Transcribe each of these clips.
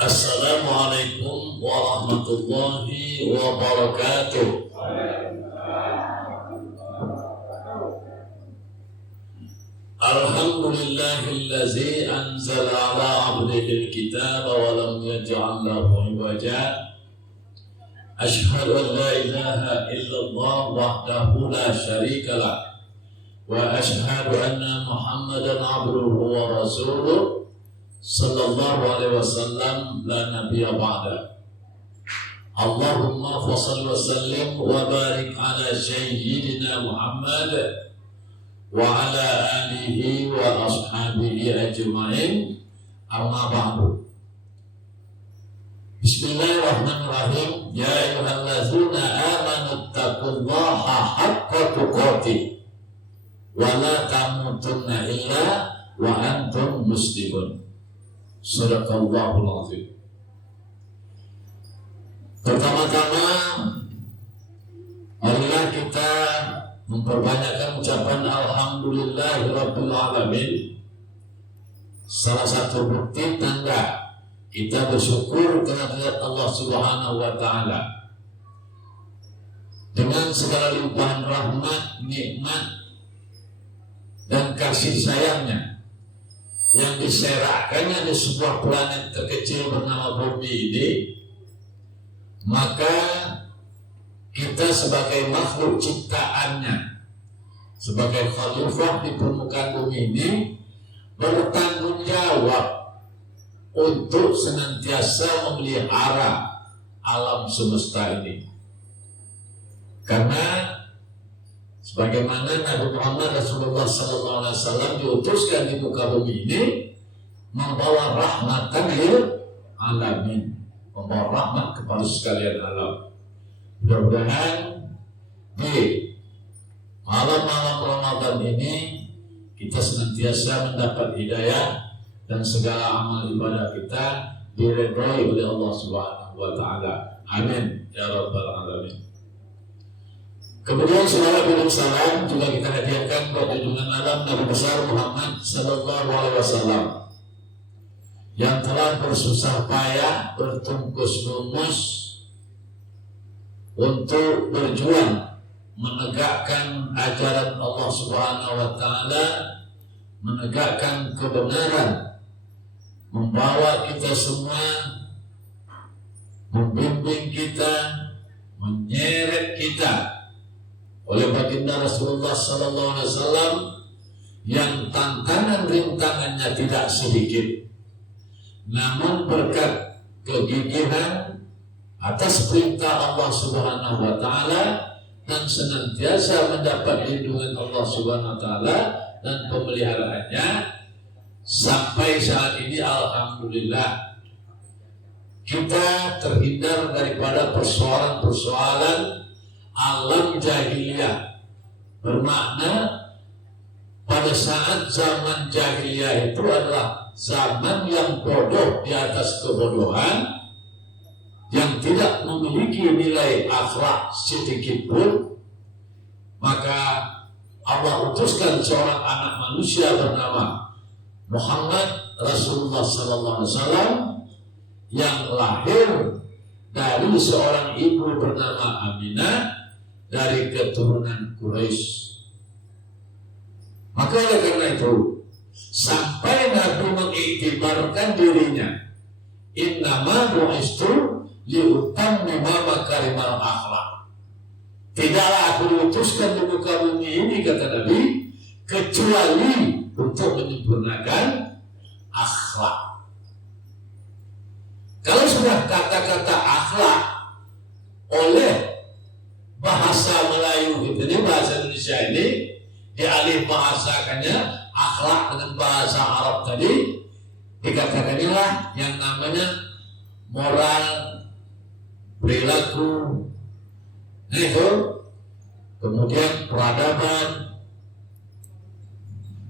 Assalamualaikum warahmatullahi wabarakatuh. Alhamdulillahillazi anzala ala abdihi alkitaba wa lam yaj'al lahu iwaja. Ashhadu an la ilaha illallah wahdahu la syarika lah wa ashhadu anna Muhammadan abduhu wa rasuluh sallallahu alaihi wasallam la nabiyya ba'da. Allahumma fassalli wa sallim wa barik ala sayyidina Muhammad wa ala alihi wa ashabihi ajma'in, amma ba'du. Bismillahirrahmanirrahim. Ya ayyuhallazina amanu taqullaha haqqa tuqatih wa la tamutunna illa wa antum muslimun. Sadaqallahul azim. Pertama-tama, marilah kita memperbanyakkan ucapan alhamdulillahirabbil alamin. Salah satu bukti tanda kita bersyukur kehadirat Allah Subhanahu wa taala dengan segala limpahan rahmat, nikmat dan kasih sayangnya yang diserahkannya di sebuah planet terkecil bernama bumi ini. Maka kita sebagai makhluk ciptaannya, sebagai khalifah di permukaan bumi ini, bertanggung jawab untuk senantiasa memelihara alam semesta ini. Karena sebagaimana Nabi Muhammad Rasulullah SAW diutuskan di muka bumi ini membawa rahmatan lil alamin, membawa rahmat kepada sekalian alam. Mudah-mudahan di malam-malam Ramadan ini kita senantiasa mendapat hidayah dan segala amal ibadah kita diridhai oleh Allah Subhanahu wa taala. Amin ya rabbal alamin. Kemudian saudara bilang salam juga kita hadiahkan buat junjungan alam Nabi besar Muhammad sallallahu alaihi wasallam yang telah bersusah payah bertungkus lumus untuk berjuang menegakkan ajaran Allah Subhanahu wa taala, menegakkan kebenaran, membawa kita semua, membimbing kita, menyeret kita oleh baginda Rasulullah sallallahu alaihi wasallam yang tantangan rintangannya tidak sedikit. Namun berkat kegigihan atas perintah Allah Subhanahu wa taala dan senantiasa mendapat lindungan Allah Subhanahu wa taala dan pemeliharaannya, sampai saat ini alhamdulillah kita terhindar daripada persoalan-persoalan alam jahiliyah. Bermakna pada saat zaman jahiliyah itu adalah zaman yang bodoh di atas kebodohan, yang tidak memiliki nilai akhlak sedikit pun. Maka Allah utuskan seorang anak manusia bernama Muhammad Rasulullah sallallahu alaihi wasallam yang lahir dari seorang ibu bernama Aminah dari keturunan Quraisy. Maka oleh karena itu sampai Nabi mengiktibarkan dirinya, innama bu'istu liutammima makarimal akhlak. Tidaklah aku diutuskan di muka bumi ini, kata Nabi, kecuali untuk menyempurnakan akhlak. Kalau sudah kata-kata akhlak oleh bahasa Melayu gitu, ini bahasa Indonesia ini dialih bahasakannya akhlak dengan bahasa Arab tadi, dikatakanlah yang namanya moral, perilaku, itu kemudian peradaban.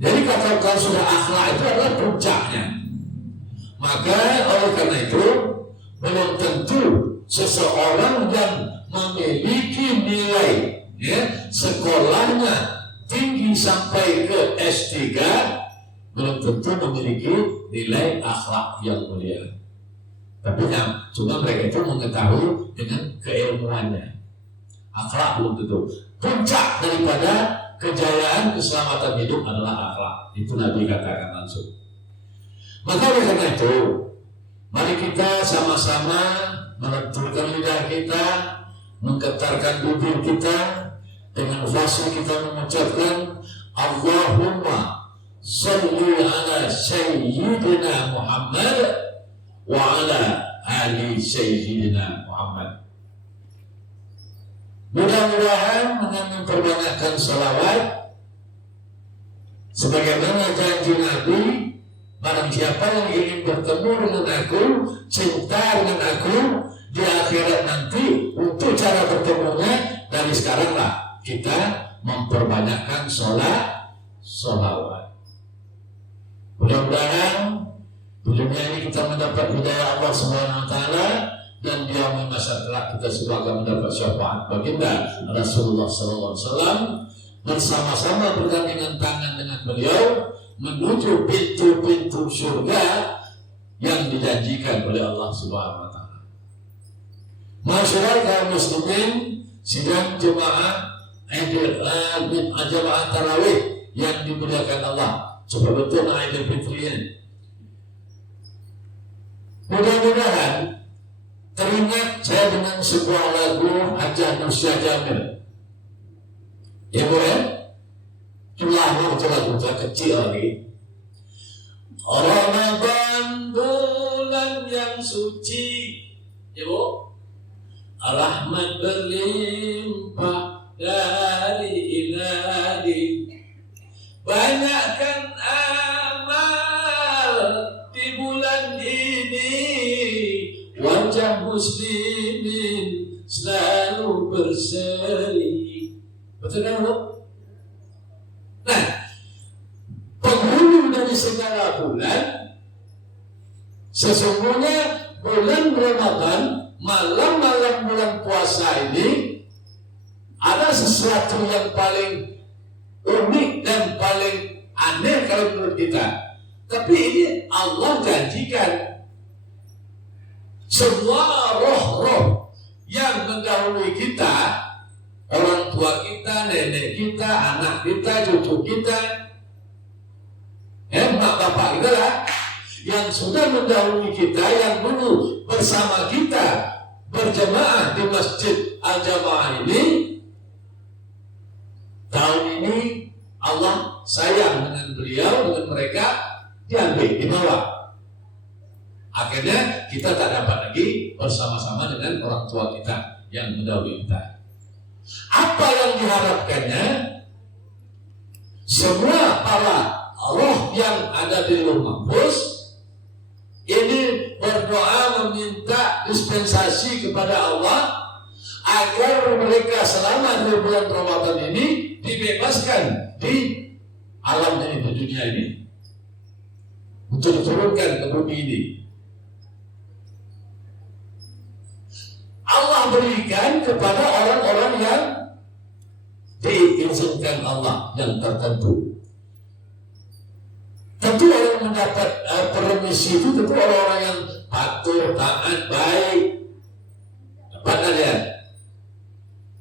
Jadi kalau sudah akhlak itu adalah puncaknya. Maka oleh karena itu belum tentu seseorang yang memiliki nilai sekolahnya tinggi sampai ke S3 belum tentu memiliki nilai akhlak yang mulia. Tapi cuma mereka itu mengetahui dengan keilmuannya. Akhlak belum tentu. Puncak daripada kejayaan keselamatan hidup adalah akhlak. Itu Nabi katakan langsung. Maka oleh karena itu, mari kita sama-sama melenturkan lidah kita, menggetarkan bibir kita, dengan fasih kita mengucapkan Allahumma salli ala Sayyidina Muhammad wa ala ali Sayyidina Muhammad. Mudah-mudahan dengan memperbanyakkan salawat sebagaimana janji Nabi, barang siapa yang ingin bertemu dengan aku, cinta dengan aku di akhirat nanti, untuk cara bertemunya dari sekaranglah kita memperbanyakkan salawat. Mudah-mudahan di dunia ini kita mendapat hidayah Allah Subhanahu wa taala, dan dia masa kelak kita semua akan mendapat syafaat baginda Rasulullah sallallahu alaihi wasallam, bersama-sama bergandengan tangan dengan beliau menuju pintu-pintu surga yang dijanjikan oleh Allah Subhanahu wa taala. Masyarakat kaum muslimin, sidang jemaah jemaah tarawih yang dimuliakan Allah, coba betul Idul Fitri ini. Mudah-mudahan teringat saya dengan sebuah lagu Hajah Nursia Jamil. Ya Bu ya? Lama itu lagu kecil lagi. Ramadan bulan yang suci, ya Bu, rahmat berlimpah dari ilahi, banyakkan amal di bulan ini, wajah muslimin selalu berseri. Betul kan Bu? Nah, penghulu dari segala bulan, sesungguhnya bulan Ramadan, malam-malam bulan puasa ini ada sesuatu yang paling unik dan paling aneh kalau menurut kita. Tapi ini Allah janjikan semua roh-roh yang mendahului kita, orang tua kita, nenek kita, anak kita, cucu kita, mak bapak kita lah, yang sudah mendahului kita, yang dulu bersama kita berjamaah di Masjid Al-Jamaah ini, tahun ini Allah sayang dengan beliau, dengan mereka, diambil, dibawa. Akhirnya kita tak dapat lagi bersama-sama dengan orang tua kita yang mendahului kita. Apa yang diharapkannya? Semua para roh yang ada di Lauh Mahfuz ini berdoa meminta dispensasi kepada Allah agar mereka selama di bulan Ramadan ini dibebaskan di alam ini, di dunia ini, untuk diturunkan ke bumi ini. Allah berikan kepada orang-orang yang diizinkan Allah, yang tertentu. Tentu orang mendapat permisi itu tentu orang-orang yang patuh, taat, baik. Dapat ada.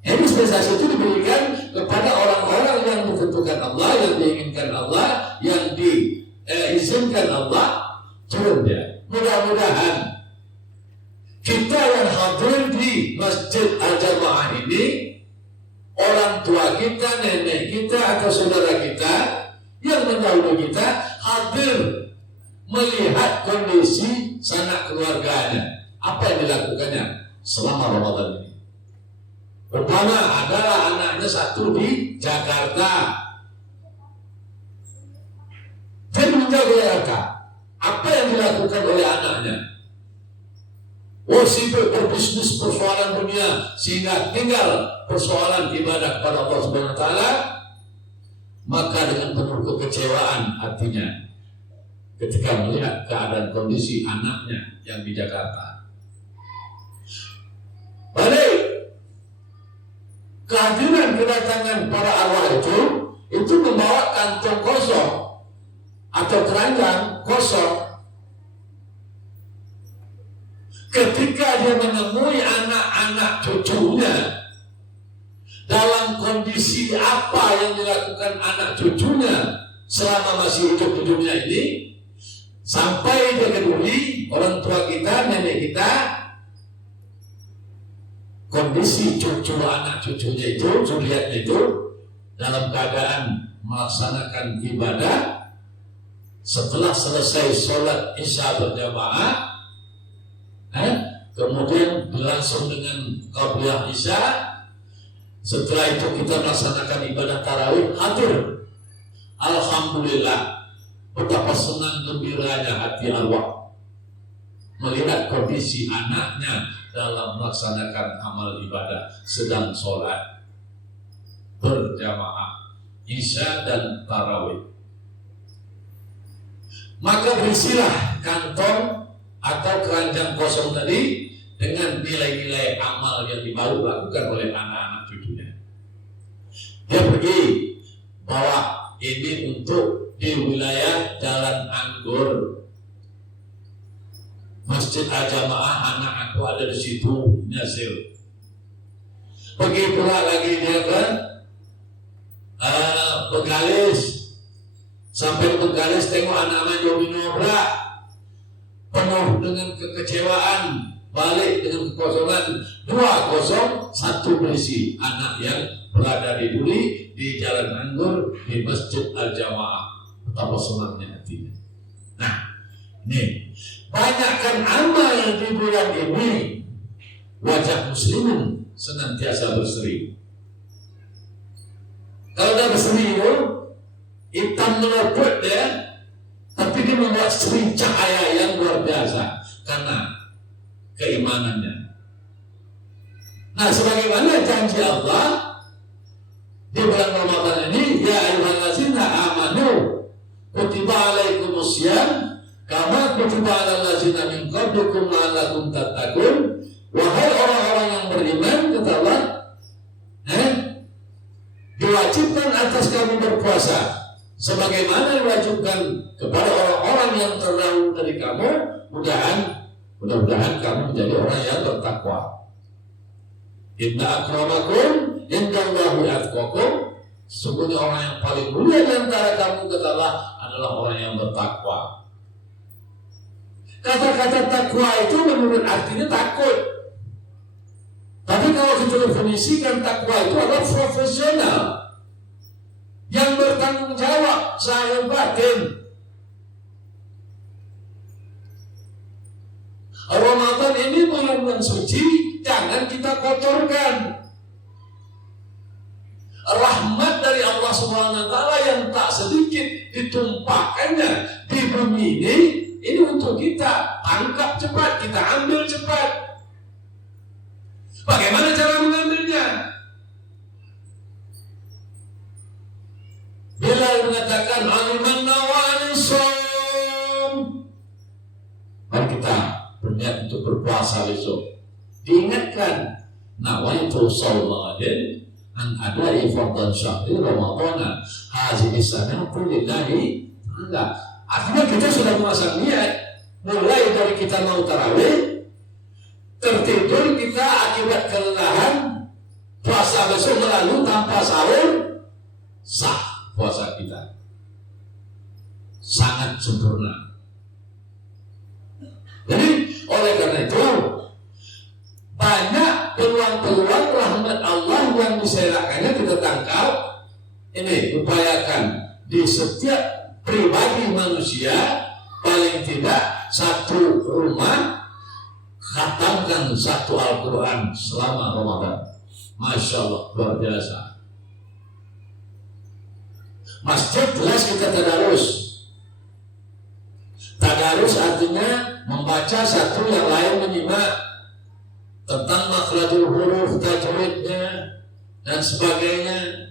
Ini dispensasi itu diberikan kepada orang-orang yang ditentukan Allah, yang diinginkan Allah, yang diizinkan Allah, turun dia. Mudah-mudahan kita yang hadir di Masjid Al-Jamaah ini, orang tua kita, nenek kita, atau saudara kita yang mendahului kita hadir melihat kondisi sanak keluarganya, apa yang dilakukannya selama Ramadan ini. Pertama adalah anaknya satu di Jakarta, dia meninggal di Jakarta. Apa yang dilakukan oleh anaknya? Sibuk berbisnis persoalan dunia sehingga tinggal persoalan ibadah kepada Allah Subhanahu wa taala. Maka dengan penuh kekecewaan hatinya ketika melihat keadaan kondisi anaknya yang di Jakarta. Balik kehadiran kedatangan para arwah itu membawa kantong kosong atau keranjang kosong. ketika dia menemui anak-anak cucunya dalam kondisi apa yang dilakukan anak cucunya selama masih hidup di dunia ini, sampai dia peduli orang tua kita, nenek kita, kondisi cucu anak cucunya itu, zuriatnya itu dalam keadaan melaksanakan ibadah setelah selesai sholat isya berjamaah, kemudian berlangsung dengan qabliyah isya. Setelah itu kita melaksanakan ibadah tarawih, hadir. Alhamdulillah, betapa senang gembiranya hati arwah melihat kondisi anaknya dalam melaksanakan amal ibadah, sedang sholat berjamaah isya dan tarawih. Maka berisilah kantong atau keranjang kosong tadi dengan nilai-nilai amal yang baru dilakukan oleh anak-anak cucunya. Dia pergi bawa ini untuk di wilayah Jalan Anggur, Masjid Al-Jamaah, anak aku ada di situ, hasil. Pergi pula lagi dia ke Begalis, sampai Begalis tengok anak-anak Jominobra penuh dengan kekecewaan, balik dengan kekosongan. 2-0, 1 berisi anak yang berada di Duri, di Jalan Anggur, di Masjid Al-Jamaah. Betapa senangnya hatinya. Nah, ini banyakkan amal di bulan ini, wajah muslimin senantiasa berseri. Kalau dia berseri itu hitam meleput dia, tapi dia membuat seri cahaya yang luar biasa karena keimanannya. Nah, sebagaimana janji Allah di bulan Ramadan ini, ya ayyuhallazina amanu kutiba alaikumusiyam kama kutiba alal ladzina min qablikum la'allakum tattaqun. Wahai orang-orang yang beriman, kata Allah, diwajibkan atas kamu berpuasa sebagaimana diwajibkan kepada orang-orang yang terdahulu dari kamu. Mudah-mudahan kamu menjadi orang yang bertakwa. Inna akramakum indallahi atqakum. Sesungguhnya orang yang paling mulia di antara kamu, kata Allah, adalah orang yang bertakwa. Kata-kata takwa itu menurut artinya takut. Tapi kalau kita definisikan takwa itu adalah profesional yang bertanggung jawab zahir batin. Ramadan ini bulan suci, jangan kita kotorkan. Rahmat dari Allah Subhanahu wa taala yang tak sedikit ditumpahkannya di bumi ini untuk kita tangkap cepat, kita ambil cepat. Bagaimana cara mengambilnya? Bila mengatakan aliman nawani som, mari kita berniat untuk berpuasa besok. Diingatkan nawaitu shaumadin an adai fardhan syahri ramadhana hazihi sanatu lillahi ta'ala. Artinya kita sudah memasang niat mulai dari kita mau tarawih, tertidur kita akibat kelelahan, puasa besok lalu tanpa sahur, sah puasa kita, sangat sempurna. Jadi oleh karena itu banyak peluang-peluang rahmat Allah yang diserahkannya kita tangkap. Ini upayakan di setiap pribadi manusia paling tidak satu rumah khatamkan satu Al-Quran selama Ramadan. Masya Allah, luar biasa. Masjid jelas kita tadarus. Tadarus artinya membaca satu yang lain menyimak tentang makhrajul huruf, tajwidnya dan sebagainya.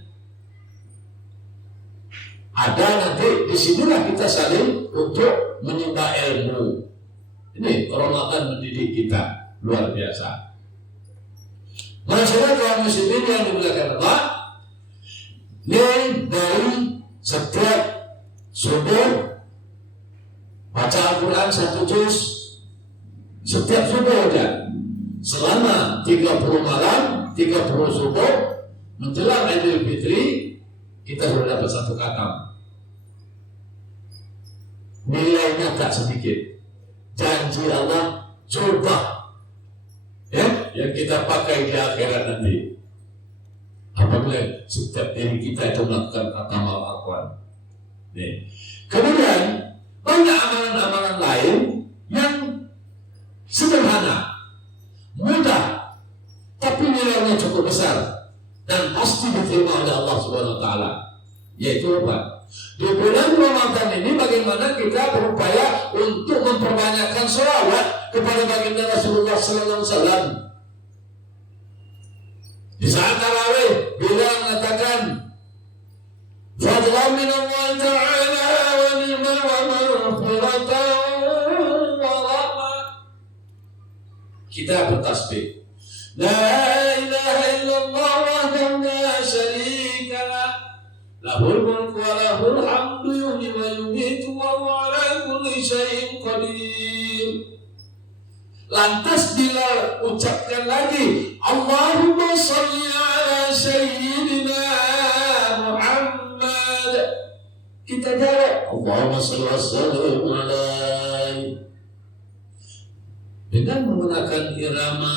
Ada nanti disinilah kita saling untuk menimba ilmu. Ini Ramadan mendidik kita luar biasa. Masyarakat kaum muslimin yang dimuliakan Allah, ini dari setiap subuh baca Al-Quran 1 juz, Setiap subuh aja. Selama 30 malam, 30 subuh, menjelang Idul Fitri, kita sudah dapat 1 khatam. Nilainya tak sedikit. Janji Allah coba ya, yang kita pakai di akhirat nanti. Apabila setiap diri kita itu melakukan khatam Al-Quran. Kemudian banyak amalan-amalan lain yang sederhana, mudah, tapi nilainya cukup besar dan pasti diterima oleh Allah Subhanahu Wa Taala. Yaitu apa? Di bulan Ramadan ini bagaimana kita berupaya untuk memperbanyakkan sholawat kepada baginda Rasulullah Sallallahu Alaihi Wasallam. Di saat tarawih, bila mengatakan fadlan min Allah Ta'ala wa ni'mal wa maghfiratan wa rahmah, kita bertasbih la ilaha illallah wahdahu la syarika lah, lahul mulku wa lahul hamdu yuhyi wa yumiitu wa huwa ala kulli syai'in qadir. Lantas bila ucapkan lagi Allahumma salli ala sayyidina Muhammad, kita jawab Allahumma salli wa sallim alaihi dengan menggunakan irama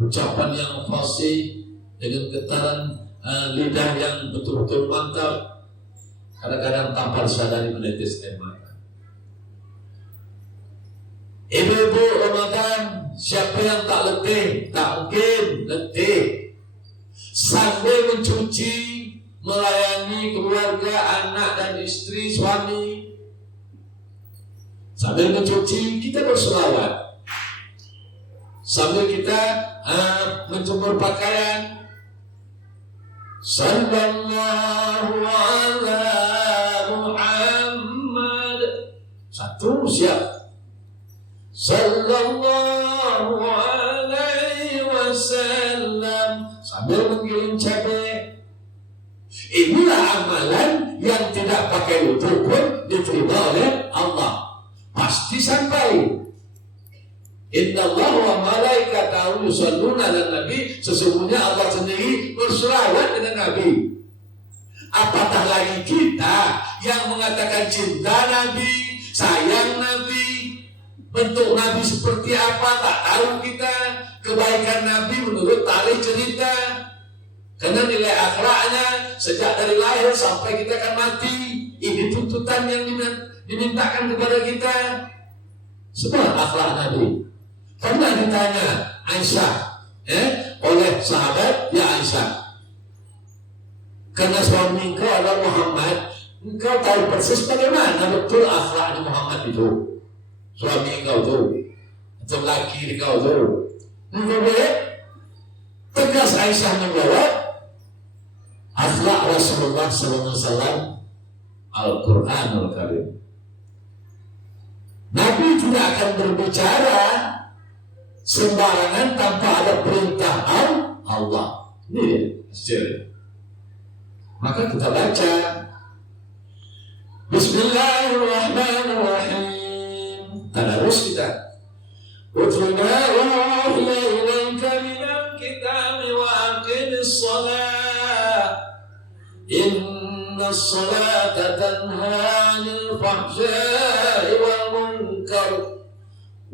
ucapan yang fasih dengan getaran lidah yang betul-betul mantap, kadang-kadang tanpa disadari menetes air mata. Ibu-ibu Ramadan, siapa yang tak letih? Tak mungkin letih. Sambil mencuci, melayani keluarga, anak dan istri, suami. Sambil mencuci, kita berselawat. Sambil kita menjemur pakaian. Sallallahu ala Muhammad. Satu, siap. Sallallahu alaihi wasallam, sambil menggiling cabai. Inilah amalan yang tidak pakai wudu pun diterima oleh Allah. Pasti sampai. Innallaha wa malaikatahu yusholluna 'alan nabi, sesungguhnya Allah sendiri berselawat dengan Nabi. Apatah lagi kita yang mengatakan cinta Nabi, sayang Nabi. Bentuk Nabi seperti apa tak tahu kita. Kebaikan Nabi menurut tali cerita. Karena nilai akhlaknya sejak dari lahir sampai kita akan mati, ini tuntutan yang dimintakan kepada kita. Semua akhlak Nabi. Pernah ditanya Aisyah oleh sahabat, ya Aisyah, karena suami engkau adalah Muhammad, engkau tahu persis bagaimana betul akhlaknya Muhammad itu. Suami engkau tu, atau laki engkau tu, boleh tegas Aisyah menjawab, akhlak Rasulullah SAW Al-Quranul Karim. Nabi tidak akan berbicara sembarangan tanpa ada perintah Allah. Ini dia hasilnya. Maka kita baca Bismillahirrahmanirrahim. Tadarus kita. Utlu ma uhiya ilaika minal kitabi wa aqimis shalah. Innas salata tanha 'anil fahsya'i wal munkar.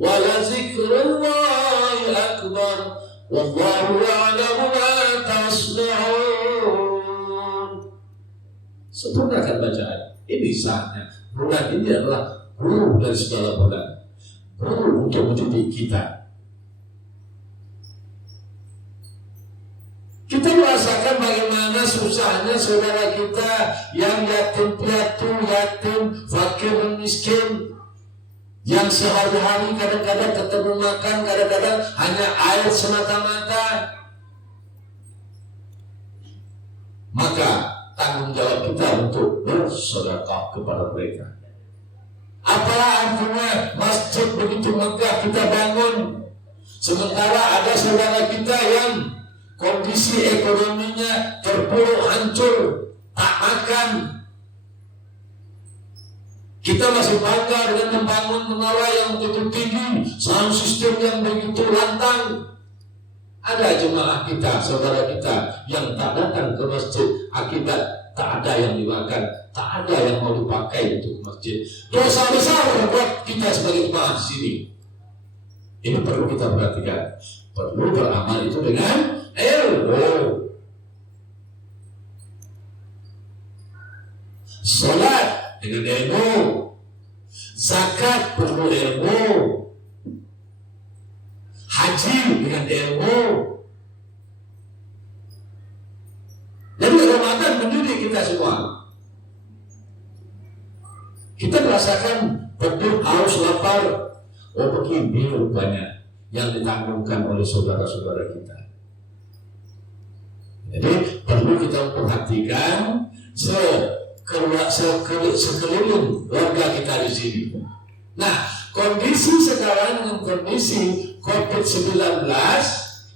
Wa la zikrullahi akbar. Wallahu ya'lamu ma tasna'un. Sempurnakan bacaan. Ini saatnya. Bulan ini adalah guru dari segala bulan, guru untuk mendidik kita. Kita merasakan bagaimana susahnya saudara kita yang yatim piatu, yatim, fakir dan miskin, yang sehari-hari kadang-kadang ketemu makan, kadang-kadang hanya air semata-mata. Maka tanggung jawab kita untuk bersedekah kepada mereka. Apalah artinya masjid begitu megah kita bangun, sementara ada saudara kita yang kondisi ekonominya terpuruk hancur, tak makan. Kita masih bangga dengan membangun menara yang begitu tinggi sound system yang begitu lantang. Ada jemaah kita, saudara kita yang tak datang ke masjid akibat tak ada yang dimakan, tak ada yang mau dipakai untuk masjid. Dosa besar buat kita sebagai jemaah di sini. Ini perlu kita perhatikan. Perlu beramal itu dengan ilmu. Salat dengan ilmu, zakat perlu ilmu, haji dengan ilmu. Jadi Ramadan mendidik kita semua. Kita merasakan betul haus, lapar. Oh begini rupanya yang ditanggungkan oleh saudara-saudara kita. Jadi perlu kita perhatikan sekeliling warga kita di sini. Nah, kondisi sekarang dengan kondisi COVID-19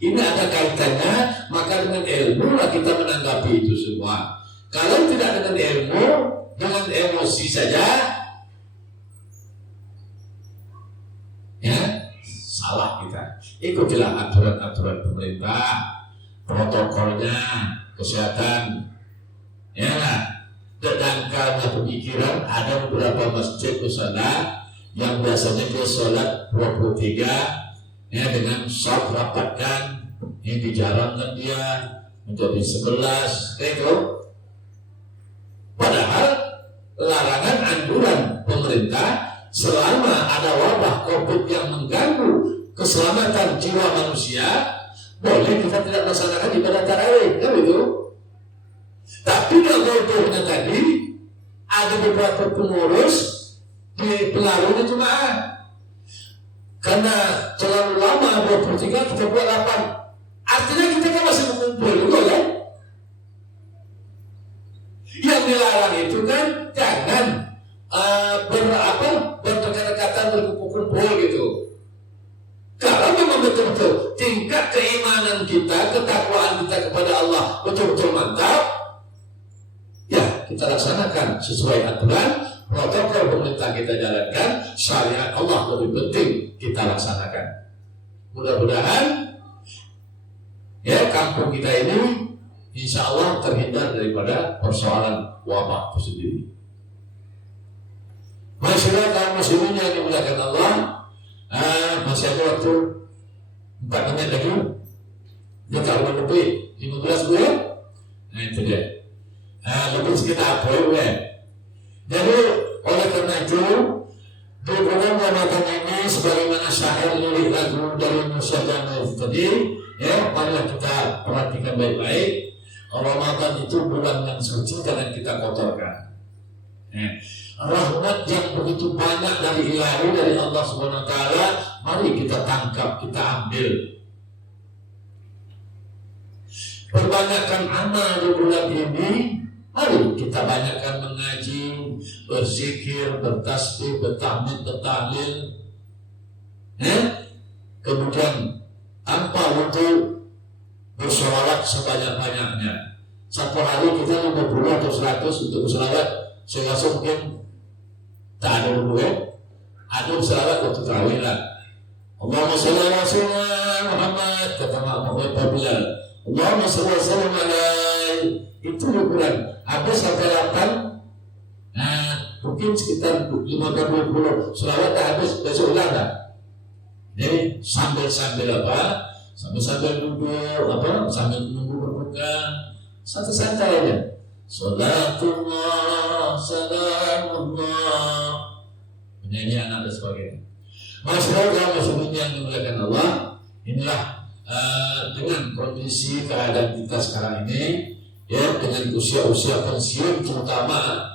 ini ada kaitannya, maka dengan ilmu lah kita menanggapi itu semua. Kalau tidak dengan ilmu, dengan emosi saja, ya salah kita. Ikutilah aturan-aturan pemerintah, protokolnya, kesehatan, ya. Dan karena pemikiran ada beberapa masjid di sana yang biasanya dia sholat 23 ya dengan sholat rapatkan, ini dijarangkan dia menjadi 11 itu. Padahal larangan anjuran pemerintah selama ada wabah COVID yang mengganggu keselamatan jiwa manusia, boleh kita tidak melaksanakan ibadah tarawih, kan begitu? Tapi kalau tadi ada beberapa pengurus di pelarung jemaah karena terlalu lama 23 kita buat 8, artinya kita kan masih mengumpul juga kan? Yang dilarang itu kan jangan berdekatan berkumpul gitu. Kalau memang betul-betul tingkat keimanan kita, ketakwaan kita kepada Allah betul-betul mantap, ya kita laksanakan sesuai aturan protokol pemerintah kita jalankan, syariat Allah lebih penting kita laksanakan. Mudah-mudahan ya kampung kita ini insya Allah terhindar daripada persoalan wabah itu sendiri. Masyarakat kaum muslimin yang dimuliakan Allah, masih ada waktu 4 menit lagi. Dia kalau lebih 15 bulan, nah itu dia. Lebih sekitar apa ya? Jadi oleh karena itu di bulan Ramadan ini sebagaimana syair lirik lagu dari Musa Jamil tadi, ya marilah kita perhatikan baik-baik. Ramadan itu bulan yang suci, jangan kita kotorkan. Rahmat yang begitu banyak dari ilahi dari Allah Subhanahu Wa Taala, mari kita tangkap, kita ambil. Perbanyakkan amal di bulan ini. Mari kita banyakkan mengaji, berzikir, bertasbih, bertahmid, bertahlil. Kemudian tanpa wudu bersolawat sebanyak-banyaknya. Satu hari kita 50 atau 100 untuk bersolawat. Saya rasa mungkin tak ada wudu ya. Ada bersolawat waktu tarawih lah. Allahumma shalli ala sayyidina Muhammad, kata Muhammad Bilal. Allahumma shalli ala itu ukuran. Ada sampai 8, mungkin sekitar 15-20 selawat dah habis, besok ulang dah. Jadi sambil apa? Sambil duduk apa? Sambil menunggu berbuka, santai-santai aja. Salatullah, salamullah, menyanyi anak dan sebagainya. Masyarakat muslimin yang dimuliakan Allah, inilah dengan kondisi keadaan kita sekarang ini. Ya, dengan usia-usia pensiun terutama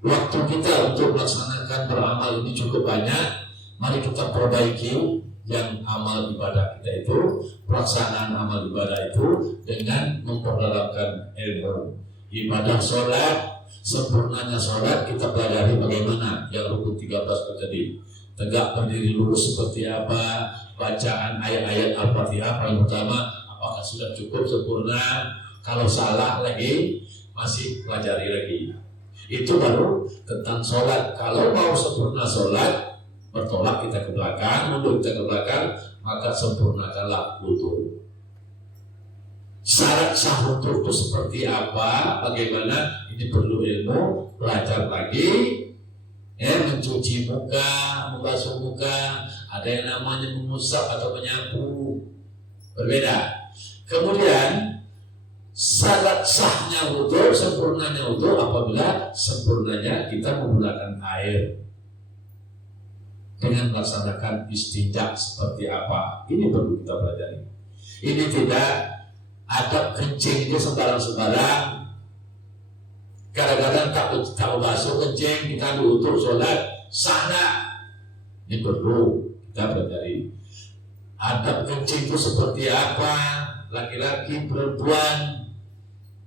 waktu kita untuk melaksanakan beramal ini cukup banyak. Mari kita perbaiki yang amal ibadah kita itu, pelaksanaan amal ibadah itu dengan memperdalamkan ilmu. Ibadah sholat, sempurnanya sholat kita pelajari bagaimana yang rukun 13 tadi. Tegak berdiri lurus seperti apa, bacaan ayat-ayat Al-Fatihah paling utama apakah sudah cukup sempurna, kalau salah lagi masih pelajari lagi. Itu baru tentang sholat. Kalau mau sempurna sholat, bertolak kita ke belakang, mundur kita ke belakang, maka sempurnakanlah wudu. Syarat sah wudu itu seperti apa? Bagaimana? Ini perlu ilmu, belajar lagi. Mencuci muka, membasuh muka, ada yang namanya mengusap atau menyapu, berbeda. Kemudian syarat sahnya wudu, sempurnanya wudu apabila sempurnanya kita menggunakan air dengan melaksanakan istinja seperti apa. Ini perlu kita pelajari. Ini tidak adab kencing itu sembarang-sembarang. Kadang-kadang tak basuh kencing kita diutur sholat sana. Ini perlu kita pelajari. Adab kencing itu seperti apa? Laki-laki, perempuan.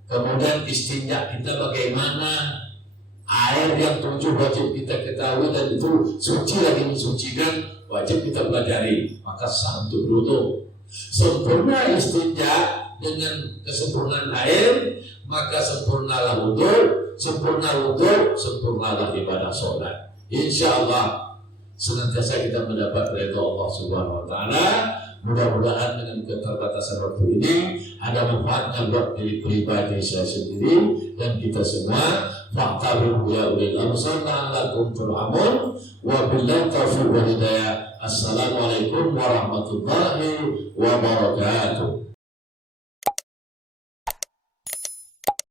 Kemudian istinja kita bagaimana? Air yang 7 wajib kita ketahui dan itu suci lagi mensucikan, wajib kita pelajari. Maka sah untuk wudu. Sempurna istinja dengan kesempurnaan air, maka sempurnalah wudu, sempurnalah ibadah sholat. Insya Allah senantiasa kita mendapat ridha Allah Subhanahu Wa Taala. Mudah-mudahan dengan keterbatasan waktu ini ada manfaatnya buat diri pribadi saya sendiri dan kita semua. Fa'tabiru ya ulil absar la'allakum turhamun. Wa billahi taufiq wal hidayah. Assalamualaikum warahmatullahi wabarakatuh.